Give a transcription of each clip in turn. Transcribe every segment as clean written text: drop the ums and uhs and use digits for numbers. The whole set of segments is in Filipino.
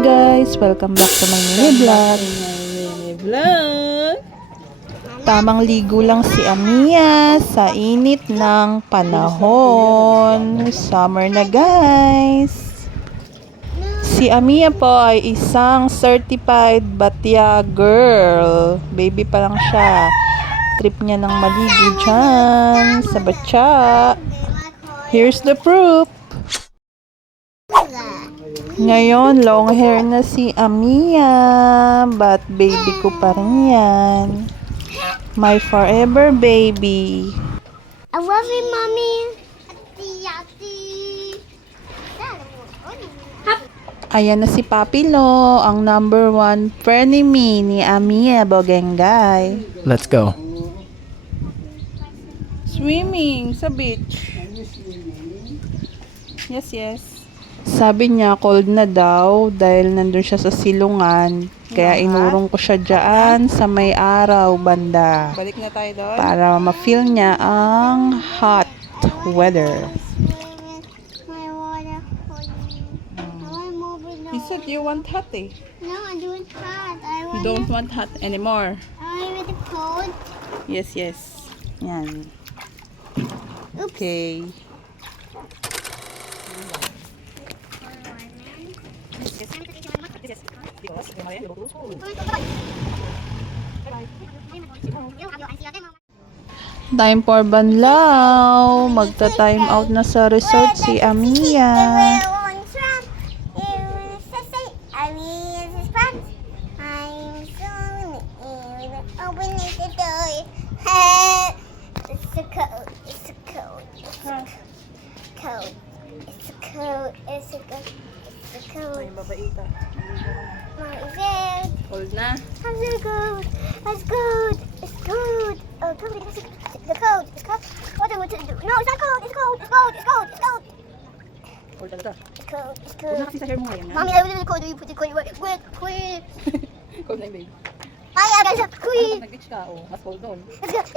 guys! Welcome back to my mini vlog. Tamang ligo lang si Amia sa init ng panahon. Summer na guys! Si Amia po ay isang certified batya girl. Baby pa lang siya. Trip niya ng maligo dyan sa batya. Here's the proof. Ngayon, long hair na si Amia. But baby ko pa rin yan. My forever baby. I love you, Mommy. Ayan na si Papilo, ang number 1 frenemy ni Amia Bogengay. Let's go. Swimming sa beach. Yes. Sabi niya cold na daw dahil nandun siya sa silungan. Kaya inurong ko siya dyan sa may araw banda. Balik na tayo doon. Para ma-feel niya ang hot weather. My water for you. I want more below. You said you want hot eh. No, I don't hot. You don't want hot anymore. I want it cold. Yes. Yan. Okay. Time for banlaw. Magta-time out na sa resort si Amia. Babaita. Cold na. It's good. Oh, come on, the cold. It's cold. What do we do? No, it's not cold. It's cold. Cold talaga. It's cold. Cold na kasi sa hair mo ngayon. Mommy, I really cold. You put it cold. Wait. Cold na yung baby. Ay, guys, quick. Pag nag-beach ka, mas cold doon. It's good.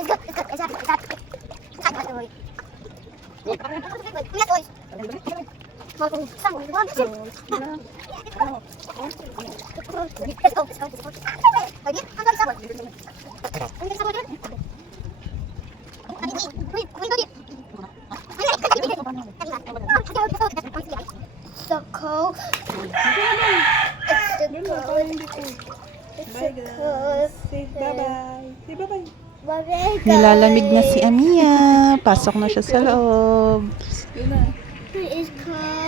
So cold. Bye guys. Say bye-bye. Say bye-bye. Bye-bye. Nilalamig na si Amia. Pasok na siya sa loob. It's cold.